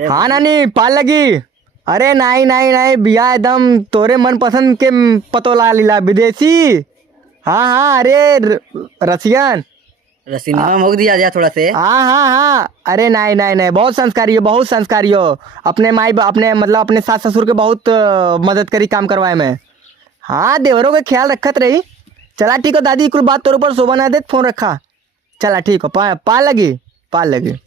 हाँ नानी पाल लगी। अरे नहीं नहीं नहीं भैया एकदम तोरे मन पसंद के पतोला लीला विदेशी। हाँ हाँ अरे रसियन रसीना में मोक दिया जा थोड़ा से। हाँ हाँ हाँ अरे नहीं नहीं नहीं बहुत संस्कारी हो, बहुत संस्कारी हो। अपने माई अपने मतलब अपने सास ससुर के बहुत मदद करी काम करवाए में। हाँ देवरों का ख्याल रखत रही। चला ठीक हो दादी कुल बात तोर ऊपर शोभा ना दे फोन रखा। चला ठीक हो पाल लगी पाल लगी।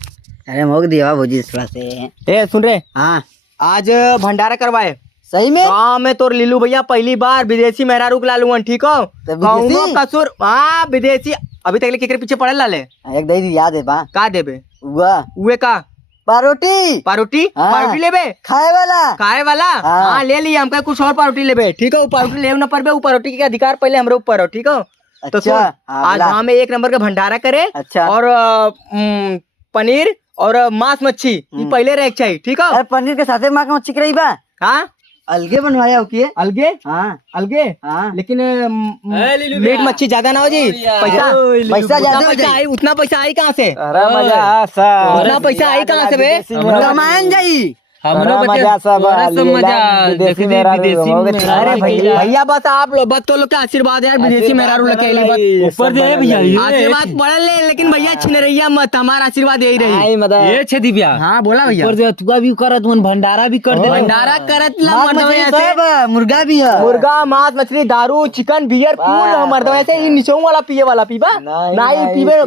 अरे मोक दिया भौजी थोड़ा से। ए सुन रे हाँ आज भंडारा करवाए सही में। गाँव में तोर लीलू भैया पहली बार विदेशी मेहरारू के लालू ठीक हो। कहूँगो कसूर हाँ विदेशी अभी तक केकरे पीछे पड़े लाले एक दही याद है बा का देबे वाह उहे का पारोटी पारोटी हाँ। पारोटी लेबे खाए वाला हाँ ले लिया हमका कुछ और पारोटी लेबे ठीक है। पारोटी ले न परबे पारोटी के अधिकार पहले हमरे ऊपर हो ठीक हो। तो सुन आज गाँव में 1 नंबर का भंडारा करे। अच्छा और पनीर और मांस मच्छी ये पहले रह चाहिए ठीक है। अरे पनीर के साथे माँ का मच्छी रही बा हाँ अलगे बनवाया हो किए अलगे हाँ अलगे हाँ लेकिन मीट मच्छी ज्यादा ना हो जी। पैसा ज्यादा आई उतना पैसा आई कहाँ से? अरे मजा उतना पैसा आई कहाँ से बे? कमायन जाई अरे भैया बस आप लोग बस तो लोग का आशीर्वाद यार विदेशी मेहरारू लगे ऊपर दे भैया आशीर्वाद पड़े ले लेकिन भैया छिनरैया मत हमारा आशीर्वाद यही रही। ये छे दिव्या हाँ बोला भैया ऊपर दे तुआ भी करत मन भंडारा भी कर दे भंडारा करत ला मर्दवा ऐसे मुर्गा भी है मुर्गा मांस मछली दारू चिकन बियर फूल मर्दवा ऐसे ये नीचे वाला पिए वाला पीबा नहीं पीबे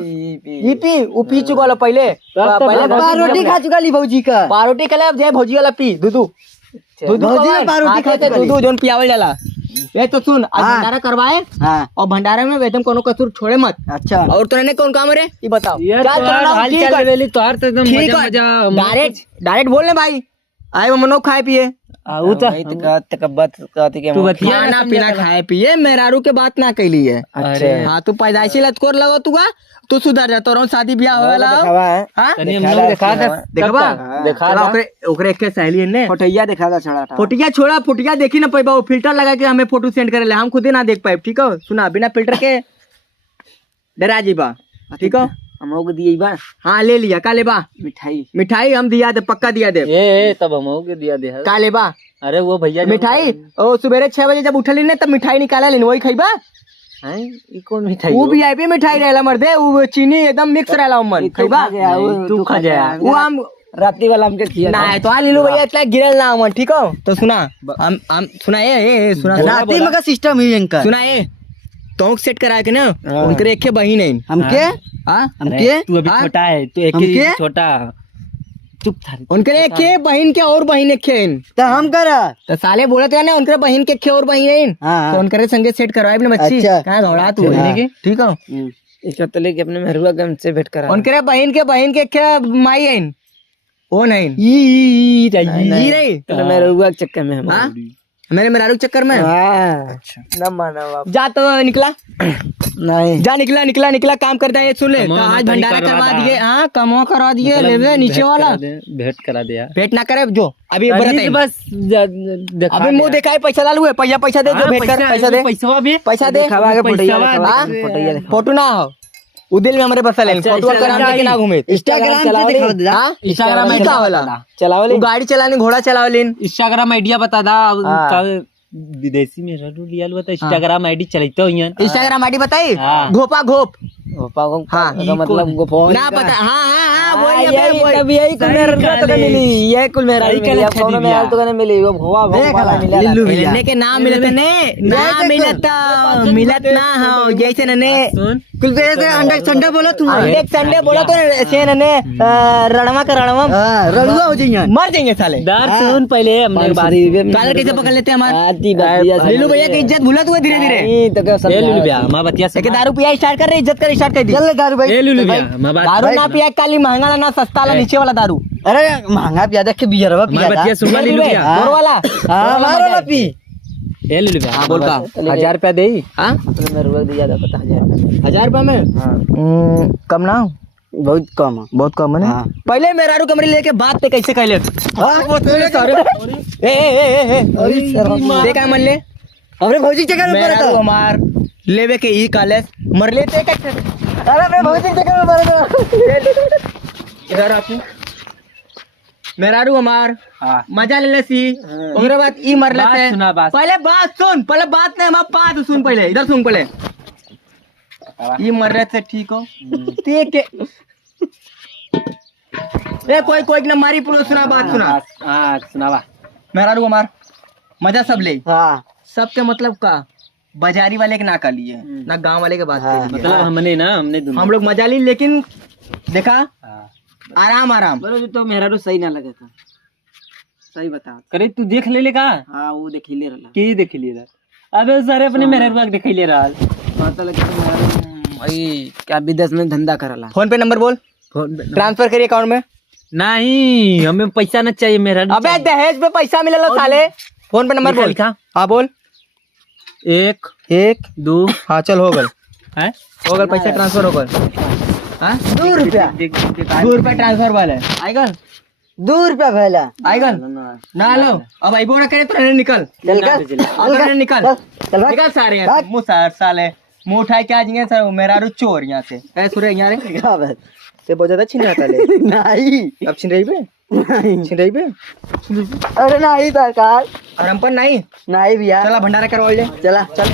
ये पी वो पी चुका लो पहले रोटी खा चुका ली भौजी का पारोटी खा ले अब भौजी वाला पी दूधू भौजी में पारोटी खाते दूधू जोन पियावल जाला। ये तो सुन आज भंडारा करवाए हाँ और भंडारा में एकदम कोनो कसूर छोड़े मत। अच्छा और तोरे ने कौन काम रे ये बताओ हाल चाल वेली तो हर एकदम मजा मजा डायरेक्ट बोल ले भाई आए वो मनो खाए पिए आऊ त तू बतिया खाना पीना खाए पिए मेहरारू के बात ना कैली है। हाँ तू पैदाइशी लतकोर लगो तू सुधर जा तोरो शादी ब्याह होवेला हां तनी हम लोग दिखा दे देखबा दिखा ओकरे के सहेली ने फोटोया दिखा दा छोड़ा फोटिया छोड़ा फोटिया देखी ना पाइबा वो फिल्टर लगा के हमें फोटो सेंड करे ले हम खुद ही ना देख पाए ठीक है। सुना बिना फिल्टर के डरा जीबा ठीक है। हमको दिए बा हाँ ले लिया का लेबा मिठाई हम दिया दे पक्का दिया दे ए तब हमो के दिया दे का लेबा। अरे वो भैया मिठाई ओ सुबेरे 6 बजे जब उठली ने तब मिठाई निकाला लेन वही खाइबा। हैं ई कौन मिठाई वो वीआईपी मिठाई रहेला मर्दे वो चीनी एकदम मिक्स रहेला मन खाइबा तू खा जा वो हम राती वाला हमके खिया ना तो आ लीलू भैया इतना गिरल ना मन ठीक हो। तो सुना हम सुना ए सुना राती में का सिस्टम है इनका सुना ए तो सेट करा के ना उनके एक बहिन है हमके हां हमके तू अभी छोटा है तू एक ही छोटा चुप था उनके एक बहिन के और बहिन एक खेन तो हम करा तो साले बोलत है ना उनके बहिन के और बहिन है तो उनके संगे सेट करवाए अपने मच्छी कहां घोड़ा तू ठीक हो। इसका तो लेके अपने मेहरुआ गम से भेंट करा उनके बहिन के क्या माई है वो नहीं ई रही तो मेहरुआ के चक्कर में हां मेरे मेहरारू चक्कर में अच्छा न माना जा तो निकला नहीं जा निकला काम करता है। सुन ले आज भंडारा करवा दिए हाँ कमो करवा दिए लेवे नीचे वाला भेंट करा दिया भेंट ना करे जो अभी बस अभी मुंह दिखाए पैसा डालू है पैसा दे जो भेंट कर पैसा दे फोटो ना हो उदिल में हमारे बसल है फोटो कराम लेके ना घूमे इंस्टाग्राम पे दिखा दे इंस्टाग्राम में का होला चलाओ गाड़ी चलाने घोड़ा चलाओ लेन इंस्टाग्राम आईडिया बता दा विदेशी में रडू लिया लो तो इंस्टाग्राम आईडी चलाते हो यार इंस्टाग्राम आईडी बताई घोपा घोप मतलब ना पता हाँ वही यही कुल मेरा तो मिली यही कुल मेरा फोन में तो मिली वो भोवा भोवा मिला लेने के नाम मिलते ने ना मिलत ना हो जैसे ने कुल से अंडा संडे बोला तू एक संडे बोला तो ऐसे ने रणवा का रणवा रड़ुआ हो जाएंगे मर जाएंगे साले डर सुन पहले हमने बारी कालर कैसे पकड़ लेते हैं हमारे लीलू भैया की इज्जत भूला तू धीरे धीरे तो क्या ए लुलु भैया मां बतिया से दारू पिया स्टार्ट कर रहे इज्जत कर स्टार्ट कर दी चल दारू भाई ए लुलु भैया मां बात दारू ना पिया काली महंगा ना सस्ता वाला नीचे वाला दारू अरे महंगा पिया देख के बियरवा मां बतिया सुन लुलु भैया और वाला हां मारो ना पी ए लुलु भैया बोल का 1000 रुपया देई हां अपने मेरे को दिया था पता 1000 रुपया में हां कम ना बहुत कम है बहुत कम है ना पहले मेहरारू कमरे लेके बात पे कैसे कहले वो तेरे सारे ए देखा मन ले अरे भौजी चक्कर में पड़ा था हमार लेवे के ई कॉलेज मर लेते कैसे अरे मैं भौजी चक्कर में पड़ा था इधर आप मेहरारू हमार हाँ मजा ले लेसी ओकरे बाद ई मर बात लेते सुना, बात। पहले बात सुन, पहले बात नहीं हमार बात सुन, पहले इधर सुन पहले ई मर रहे थे ठीक हो ठीक है ए कोई कोई ना मारी पुरो सुना बात सुना हाँ सुनावा मेहरारू हमार मजा सब ले हाँ सबके मतलब का बाजारी वाले के ना कर लिए ना गांव वाले के बात कर लिए। मतलब हमने दोनों हम लोग मजा ली लेकिन देखा हाँ। आराम आराम बरोबर तो मेरा तो सही ना लगा था सही बता करे तू देख ले का हाँ वो देखी ले रहा के देख ले रहा अबे सारे अपने मेहरबाग देख ले रहा पता लगा भाई क्या विदेश में धंधा करला फोन पे नंबर बोल ट्रांसफर करिए अकाउंट में। नहीं हमें पैसा न चाहिए मेरा अबे दहेज पे पैसा मिलेला साले। फोन पे नंबर बोल। लिखा हाँ बोल। 1 1 2 हाँ चल हो गल है हो गल पैसा ट्रांसफर हो गल। हाँ 2 रुपया 2 रुपया ट्रांसफर वाले आएगा 2 रुपया भैला आएगा ना लो अब आइबो ना करे तो रहने निकल चल कर अगर निकल चल निकल सारे यहाँ से। मुँह सार साले मुँह उठाए क्या जिंगे सर मेरा रू चोर यहाँ से ऐ सुरे यहाँ रे क्या बात ते बहुत ज्यादा छीन रहा ले नहीं अब छीन रही बे नहीं छीन रही बे अरे नहीं सरकार और हम पर नहीं नहीं भैया चला भंडारा करवा ले चला चल